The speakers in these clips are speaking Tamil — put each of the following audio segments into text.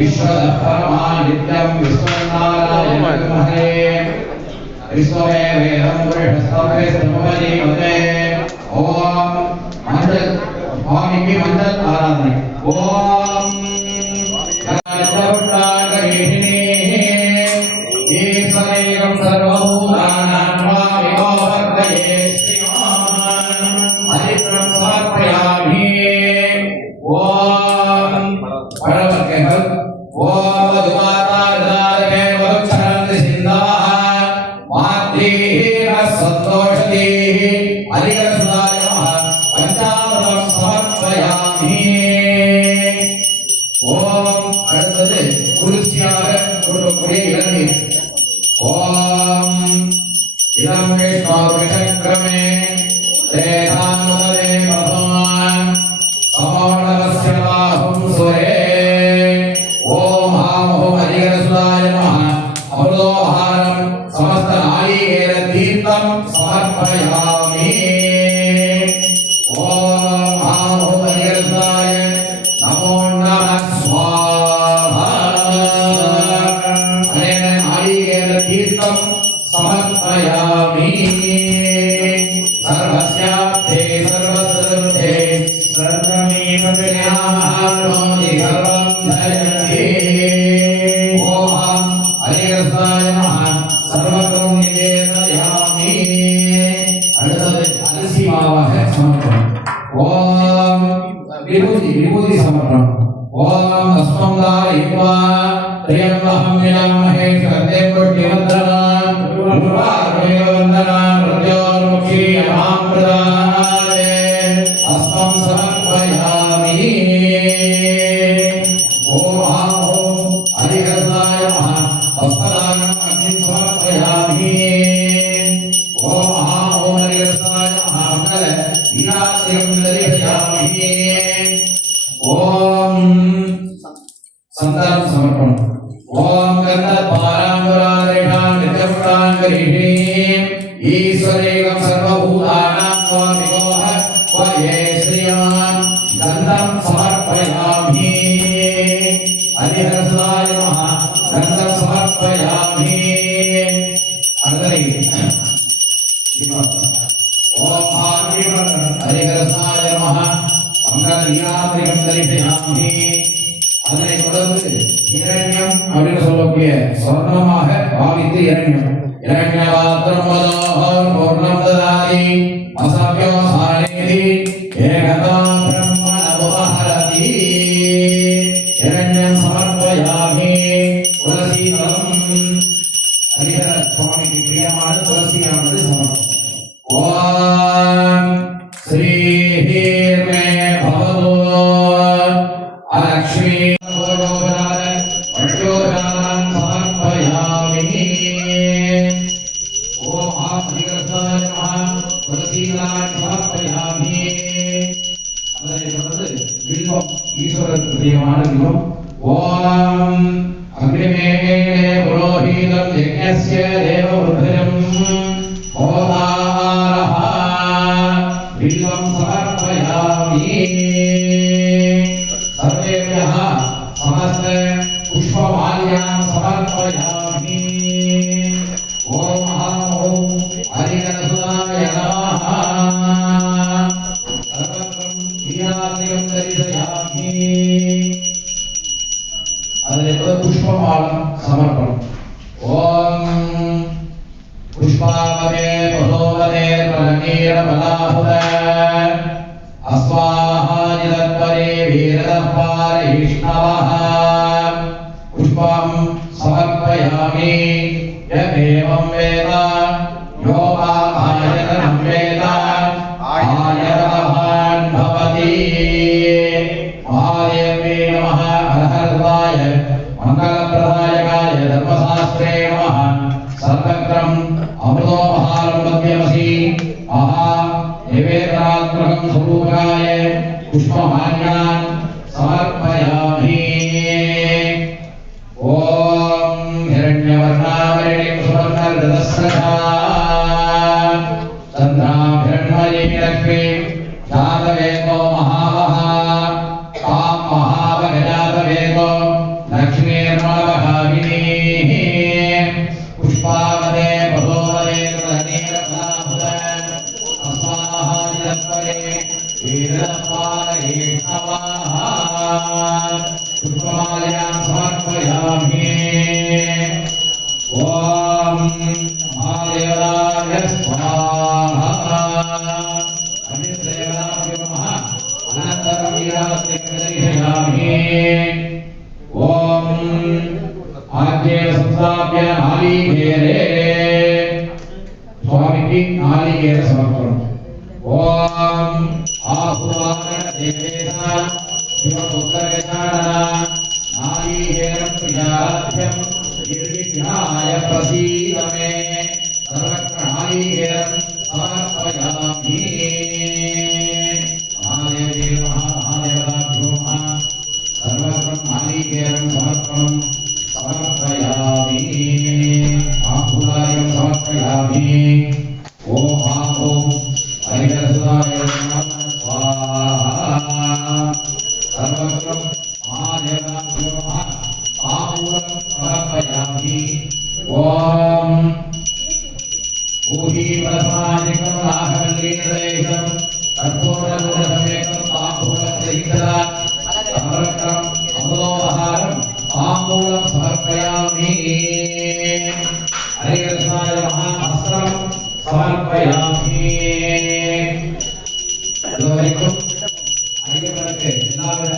विश्वदत्परमा नित्यं विश्वनारायणमहे विश्वमे वेदं पुरुषस्तवे सर्वजीवते ओम मंडल स्वामी की मंडल आराधना ओम जगत्तागहिनी ईश्वरं सर्वभूतानां स्वामिको वर्तये हरिप्रं समर्पयामि ओम परमके हल ओम दुमाता दारके वक्षांत सिंधाः मातृः संतोषति हरिरसुदाय पंचामृतं समर्पयामि ओम அடுத்தது குருசியாக குருகுரே இளநீ ओम इदं विष्णुर्विचक्रमे तेधानुदे भगवान् समोणवस्य बाहुं सुरे ओम हामो हरिरसुदाय नमः अमृतोहारं समस्तनारीकेरतीर्थं समर्पयामि ओम हामो हरिरसुदाय नमो नमः स्वाहा अनेन नारीकेरतीर्थं समर्पयामि सर्वस्यार्थे सर्वसर्वे सर्वमेव ज्ञानाग्नोति सर्वं जयते ओम हरिरसुदाय नमः सर्वकं निवेदयामि அடுத்தது அரிசி மாவாக சமர்ப்பணம் ஓம் விபூதி சமர்ப்பணம் ஓம் அஸ்மம் தாயித்வா த்ரியம்பகம் யஜாமஹே சர்வே புஷ்டிவர்தனான் உர்வாருகேவ வந்தனான் ருத்யோர்முக்ஷி யமாம் பிரதானாய அஸ்மம் சமர்ப்பயாமி ஓம் ஆமோ ஹரிஹரசாய நமः பஸ்மதானம் அக்னிம் சமர்ப்பயாமி ஓம் ஆமோ ஹரிஹரசாய நமः மங்கள வீணாத்ரியம் தரியாமி ओम संतान समर्पण ओम गन्धर्वारांगरादेशां नित्यपुरांगरीणीं ईश्वरेकं सर्वभूतानां स्वामिकोः त्वये श्रियान् गन्धं समर्पयामि हरिहरसुदाय नमः गन्धं समर्पयामि अनन्तरं ओम हरिहरसुदाय नमः मंगलवीणात्रिயம் தரிசயாமி அதனை தொடர்ந்து இரண்யம் அப்படின்னு சொல்லக்கூடிய சொர்ணமாக பாவித்து இரண்யவாத்திரம் பூர்ணம் ததாதி அசப்யோ சாரேதி ஏகதா பிரம்மண உபஹரதி இரண்யம் சமர்ப்பயாமி துளசிதலம் ஹரிஹர சுவாமிக்கு பிரியமான துளசியானது சமர்ப்பணம் ஓம் ஸ்ரீ ஹீர்மே भवतो अलक्ष्मी भोजोपराध पट्योपराधं समर्पयामि ओम हरिहरसाय नमः तुलसीदाय समर्पयामि அதனை தொடர்ந்து வில்வம் ஈஸ்வரருக்கு பிரியமான வில்வம் ஓம் அக்னிமேகே புரோஹிதம் யஜ்ஞஸ்ய தேவவருத்திரம் ஓதாரஹ வில்வம் समर्पयामि सर्वेभ्यः समस्त पुष्पमाल्यां समर्पयामि ओम हामो हरिहरसुदाय नमः सर्वं वीणात्रियं दरिदयामि அதனை புஷ்பமாலம் சமர்ப்பணம் ஓம் पुष्पावते पुष्पोवते प्रनीरबलाहुत अस्वाहाजितत्परे वीरदपारिष्णवः पुष्पं समर्पयामि यदेवं वेद यो आयतनं वेद आयतवान् भवति महादेवे नमः हरहरदाय मङ्गलप्रदायकाय धर्मशास्त्रे नमः सर्वक्रम अमृतोपहारं मध्यमसि महा निवेदनात्मकं स्वरूपाय पुष्पमाल्यान् समर्पयामि ओम हिरण्यवर्णावरणीं सुवर्णरजतस्रजा मालायां समर्पयामि। ओम महादेवाय स्वाहा। अमितदेवाय नमः। अनन्तरं वीरास्तिकदर्शयामि। ओम आज्ञे संस्थाप्य नालिकेरे स्वामी की नालिकेर समर्पण। ओम आहुवागण देवेना शिवपुत्रगजानना नालिकेरं प्रियाध्यं निर्विघ्नाय प्रसीद मे। सर्वत्र नालिकेरं समर्पयामि। महादेवे महादेवताभ्यो नमः। सर्वत्र नालिकेरं समर्पणं समर्पयामि। आहुवागणं समर्पयामि। ओम हरिहरसुताय नमः स्वाहा। सर्वत्र महादेवाभ्यो नमः। ताम्बूलं समर्पयामि। ओम भूहि प्रथमादिकं नागवल्लीकलेशं कर्पूरगुणसमेतं ताम्बूलसहितः सर्वत्रं अमृतोपहारं ताम्बूलं समर्पयामि। हरिहरसुताय नमः। वस्त्रं समर्पयामि। இதுவரைக்கும் ஐயப்பனுக்கு எல்லாவித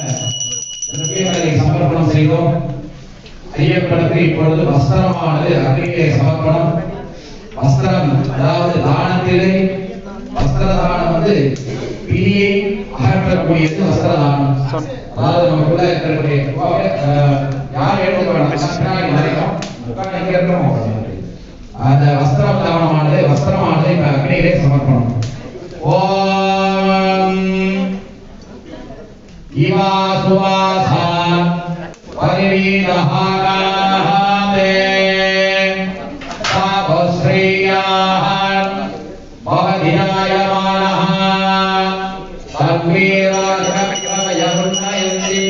திரவியங்களை சமர்ப்பணம் செய்தோம். ஐயப்பனுக்கு இப்பொழுது வஸ்திரமானது அக்னியிலே சமர்ப்பணம். வஸ்திரம் அதாவது தானத்திலே வஸ்திர தானம் பிணியை அகற்றக்கூடியது வஸ்திர தானம். அதாவது நமக்குள்ள இருக்கக்கூடிய யார் எடுத்துக்க வேண்டாம் எங்க இருக்கோம் அந்த வஸ்திரமானது இப்ப அக்னியிலே சமர்ப்பணம். ஓம் இவா சுவாசா பரிவீதஹாகாஹாதே சாபஸ்ரீயாஹ பவதியாயமானஹ சர்வீராஜகவிவயருண்ணயந்தி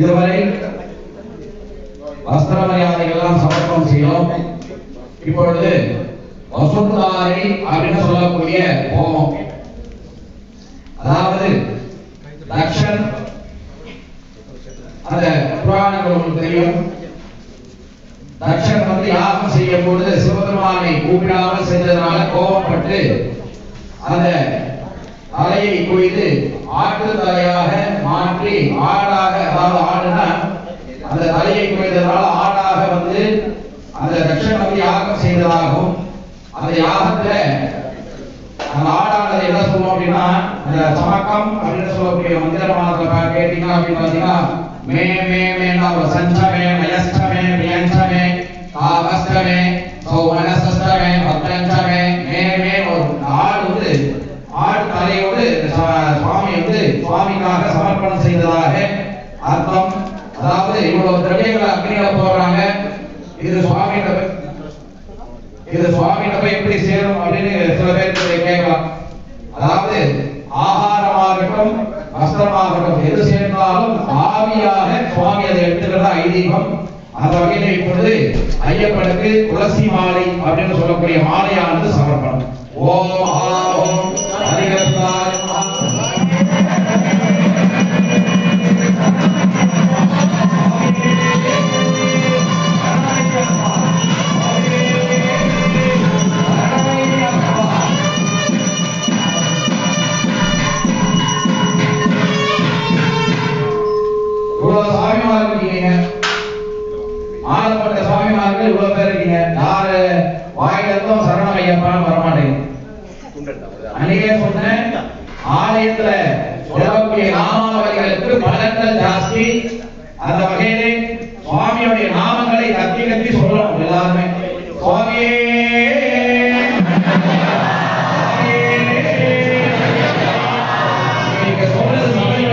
இதுவரை வஸ்திர மரியாதைகள் எல்லாம் சமர்ப்பணம் செய்தோம். இப்பொழுது வசுந்தாரை அப்படின்னு சொல்லக்கூடிய ஹோமம். அதாவது தக்ஷன் அந்த புராணங்கள் உங்களுக்கு தெரியும். தக்ஷன் யாகம் செய்யும் பொழுது சிவபெருமானை கூப்பிடாமல் செஞ்சதுனால கோபப்பட்டு அந்த தலையை கொய்து ஆட்டு தலையாக மாற்றி ஆடாக, அதாவது ஆடுனா அந்த தலையை கொய்ததால் ஆடாக அந்த தக்ஷன் யாகம் செய்ததாகும். அந்த யாகத்துல அந்த ஆடானது என்ன சொல்லுவோம் அப்படின்னா அந்த சமக்கம் அப்படின்னு சொல்லக்கூடிய மந்திரமானத்துல கேட்டீங்க அப்படின்னு பாத்தீங்கன்னா மே மே மேனா சஞ்சமே மயஸ்டமே வியஞ்சமே காவஸ்டமே சௌமனஸ்டமே பத்ரஞ்சமே மே மே ஒரு ஆடு ஆடு தலையோடு சுவாமி சுவாமிக்காக சமர்ப்பணம் செய்ததாக அர்த்தம். அதாவது இவ்வளவு திரவியங்களை அக்னியில போடுறாங்க. இது சுவாமிகிட்ட போய் எப்படி சேரும் அப்படின்னு சில பேருக்கு கேட்கலாம். அதாவது ஆகாரமாகட்டும் வஸ்திரமாகட்டும் எது சேர்ந்தாலும் ஆவியாக சுவாமி அதை எடுத்துக்கிறதா ஐதீகம். அந்த வகையில இப்பொழுது ஐயப்பனுக்கு துளசி மாலை அப்படின்னு சொல்லக்கூடிய மாலையானது சமர்ப்பணம். ஓம் ஹரிஹரசுதாய நமஹ சொல்றீங்க யாரு வாயில இருந்தும் சரணம் ஐயப்பான்னு வரமாட்டேங்குது. அன்னைக்கே சொன்னேன் ஆலயத்துல சொல்லக்கூடிய நாமாவளிகளுக்கு பலன்கள் ஜாஸ்தி. அந்த வகையிலே சுவாமியுடைய நாமங்களை கத்தி கத்தி சொல்லணும் எல்லாருமே. சுவாமியே நீங்க சொல்றது சமயம்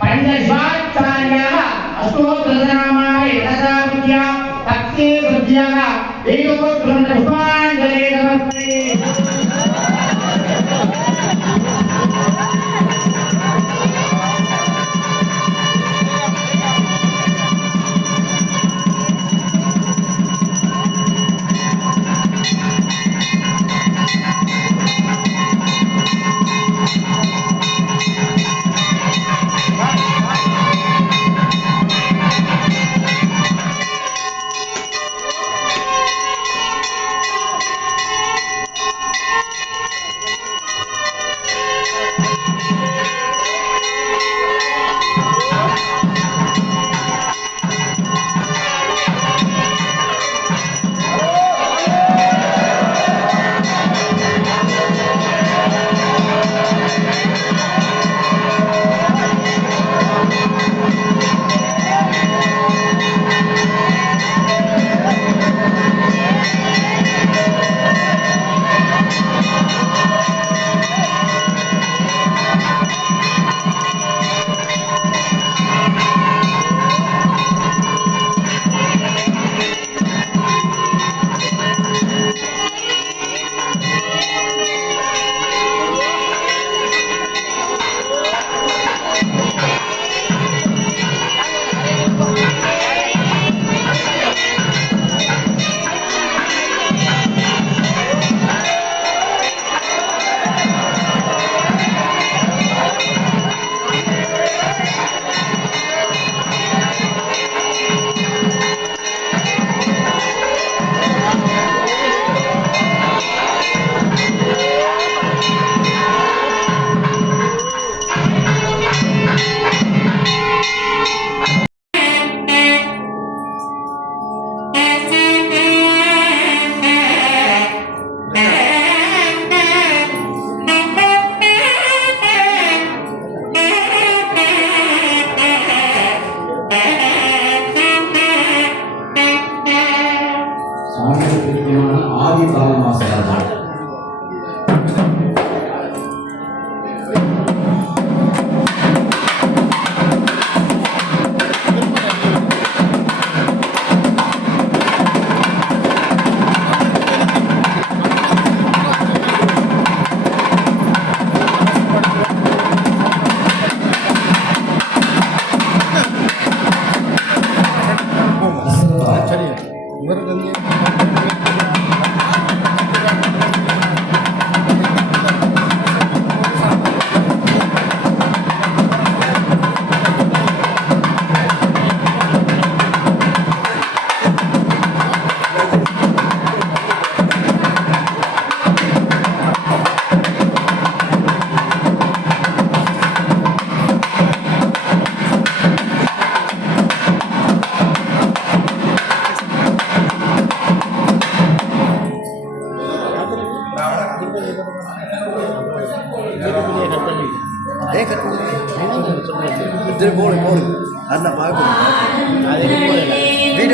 पंचस्वाचार्य अष्टोत्तरनामाय यथा विद्या भक्ति विद्या வீடியோ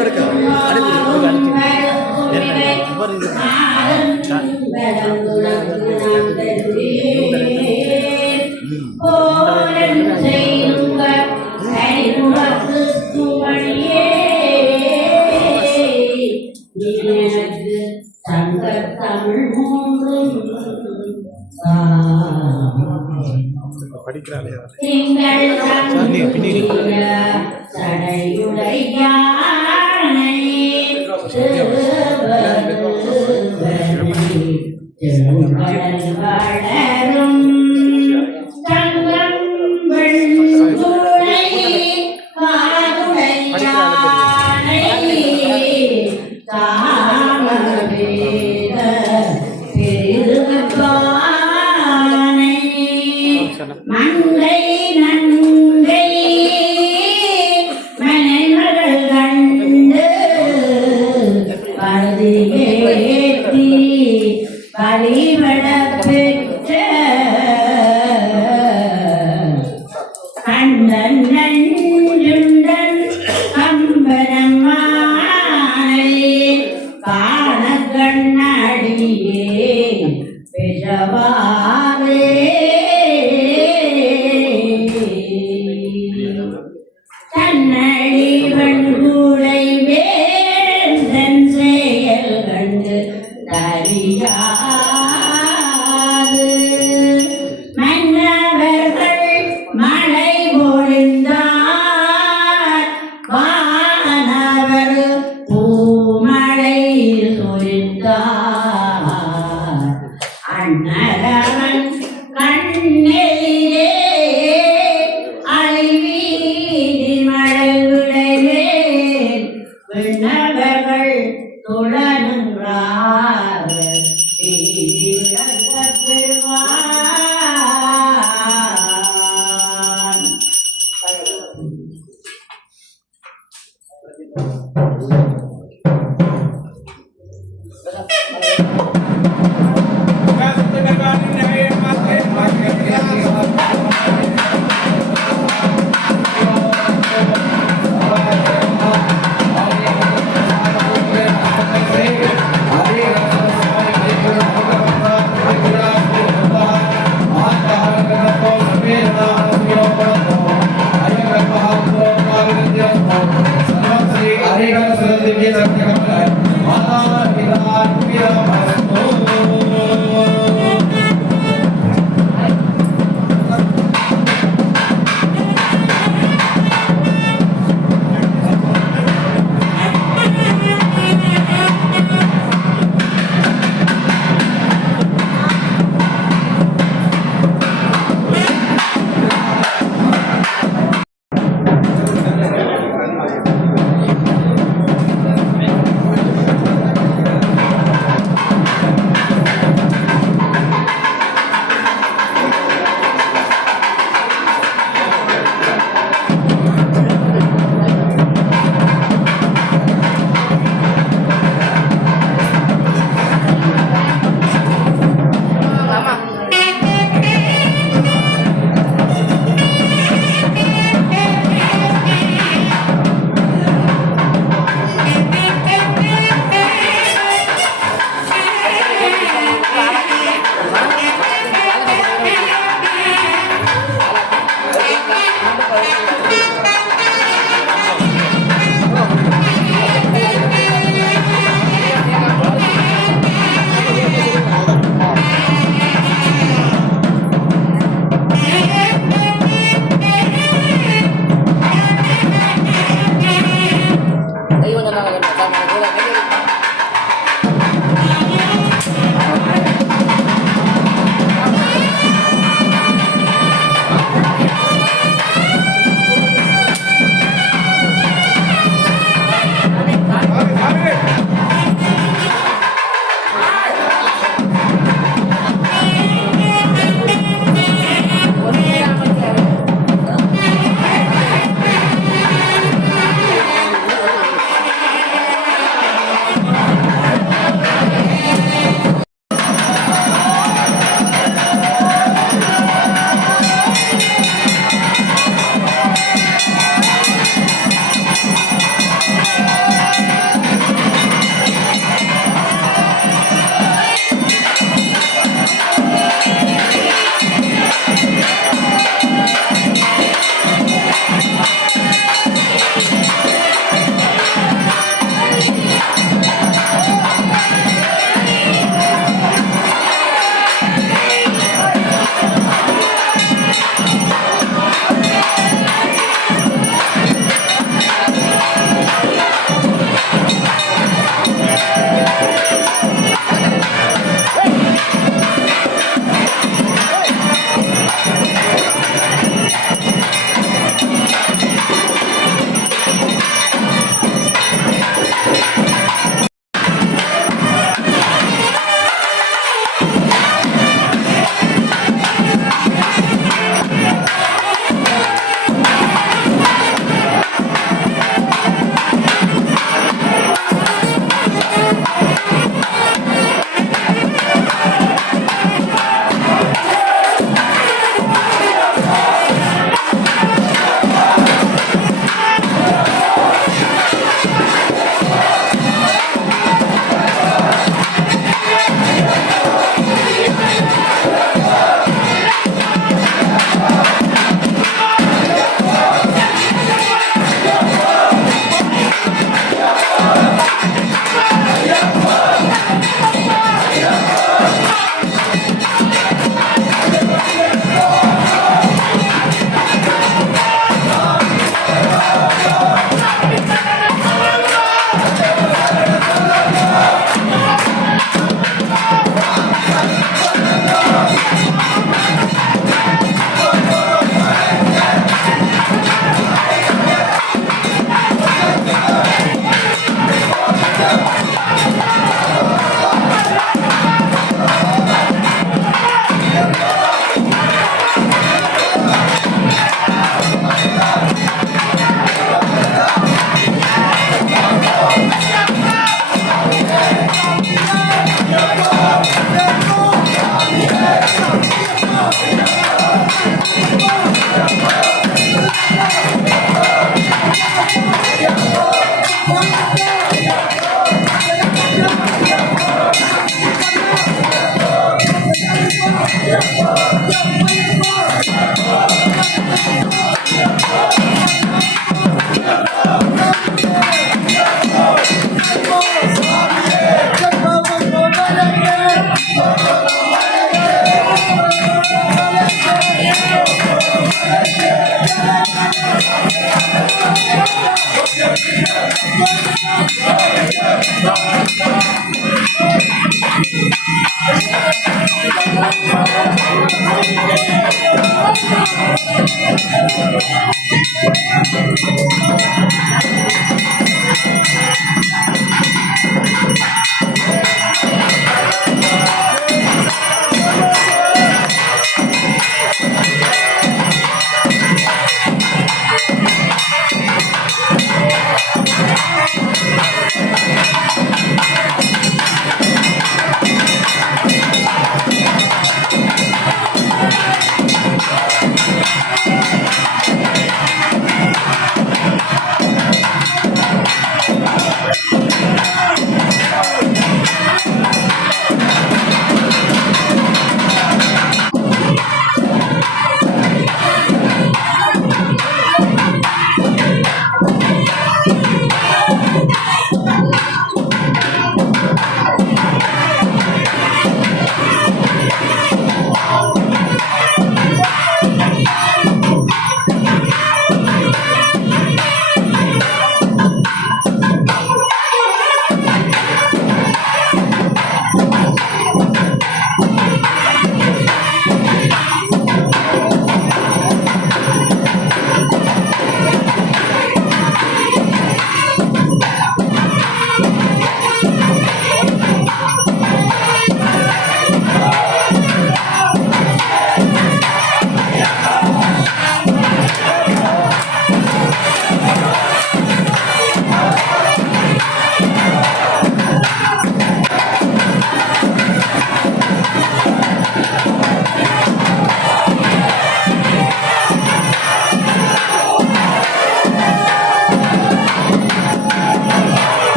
எடுக்க படிக்கிறாளே கண்ணடி வன்கூடை வேந்தன் செயல் அண்ணரவன் கண்ணெதிரே அழிவீதி மழவிடைவேன் விண்ணவர்கள் துளனுன்றார் வீதி விளங்கப் பெறுவான்.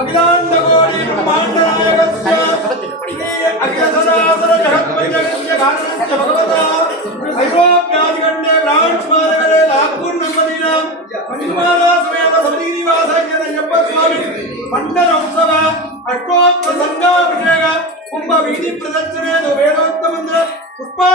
अखिलांडकोटि ब्रह्मांड नायकस्य श्री अखिल सदासर जगत्पंचकस्य कारणस्य भगवता ऐरोप्यादिगण्डे ब्राह्मणस्मारकले लाकूर्णमदीनां मणिमाला समेत समीनिवासज्ञयप्प स्वामी मंडलोत्सव अष्टोत्तर संगाभिषेक कुंभ वीधि प्रदर्शने वेदोत्तमंत्र पुष्पा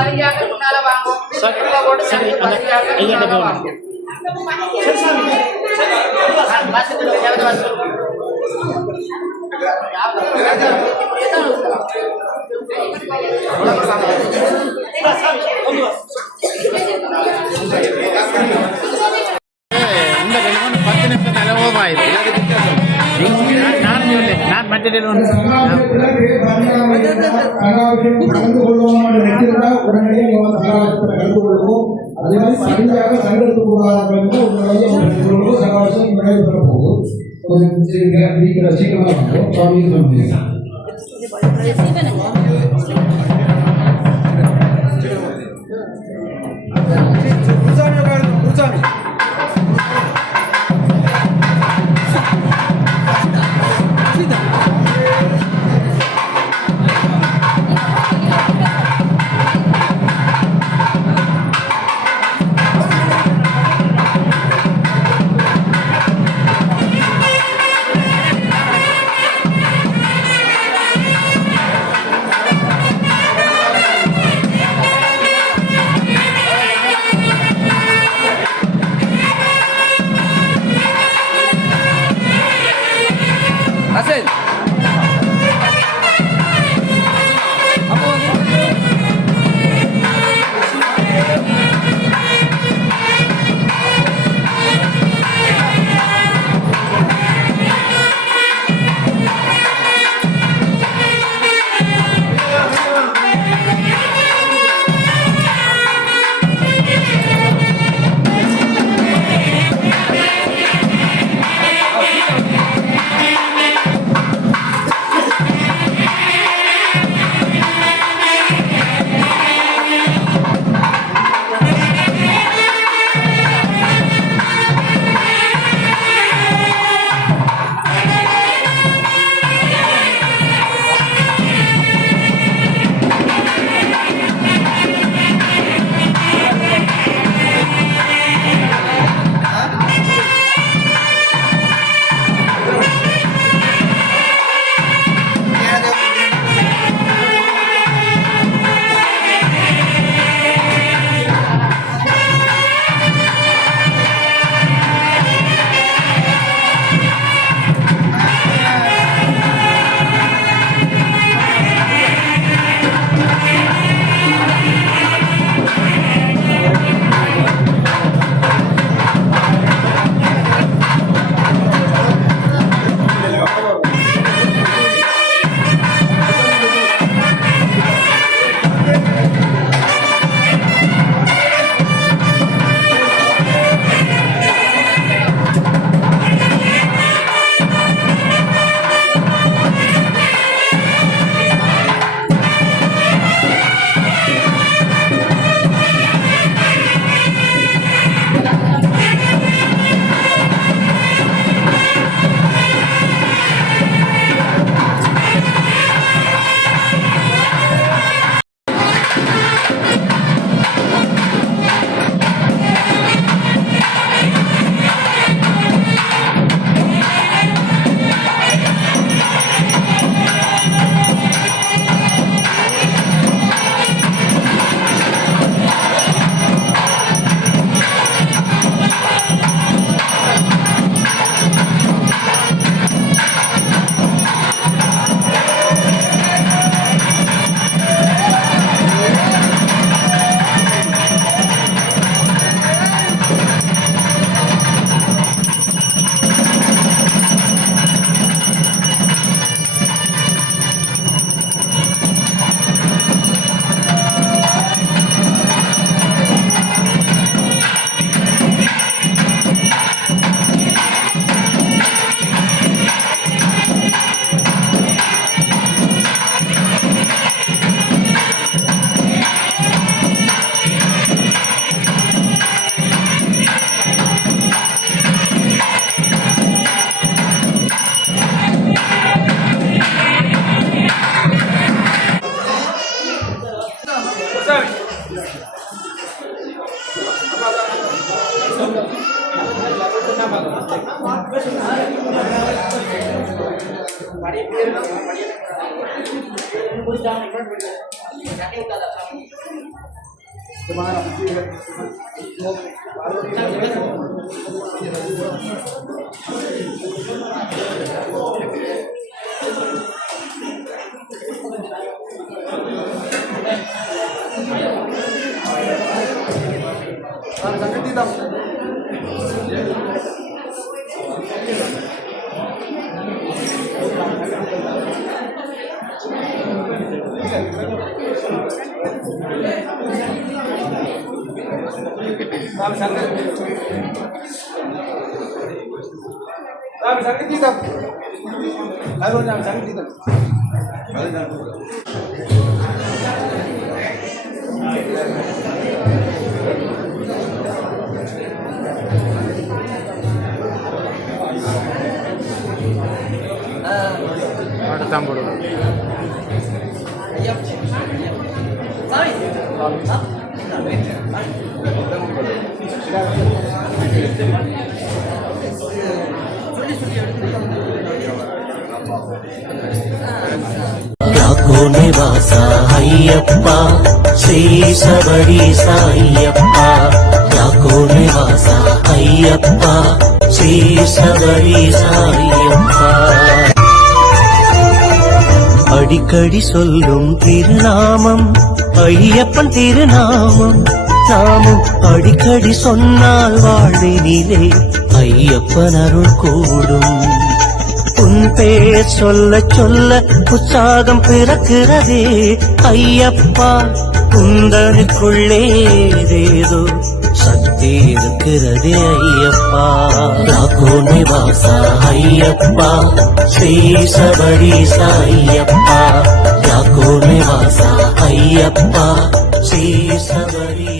பரியாக முன்னால வாங்கும் போட்டு சரி பரியாக வாங்கும் Jangan తమ్ముడు ಯಾಕೋ ನಿವಾಸ ಅಯ್ಯಪ್ಪ ಶ್ರೀ ಸಬರಿ ಸಾಯಪ್ಪ ಯಾಕೋ ನಿವಾಸ ಅಯ್ಯಪ್ಪ ಶ್ರೀ சபரி சாயப்பா அடிக்கடி சொல்லும் திருநாமம் ஐயப்பன் திருநாமம் நாமும் அடிக்கடி சொன்னால் வாழ்வினிலே ஐயப்பன் அருள் கூடும் உன் பேர் சொல்ல சொல்ல உற்சாகம் பிறக்கிறதே ஐயப்பா குந்தனுக்குள்ளே ஏதேதோ சக்தி இருக்கிறதே ஐயப்பா யாக்கோ நிவாசா ஐயப்பா ஸ்ரீ சபரி சாயப்பா யாக்கோ நிவாசா ஐயப்பா ஸ்ரீ சபரி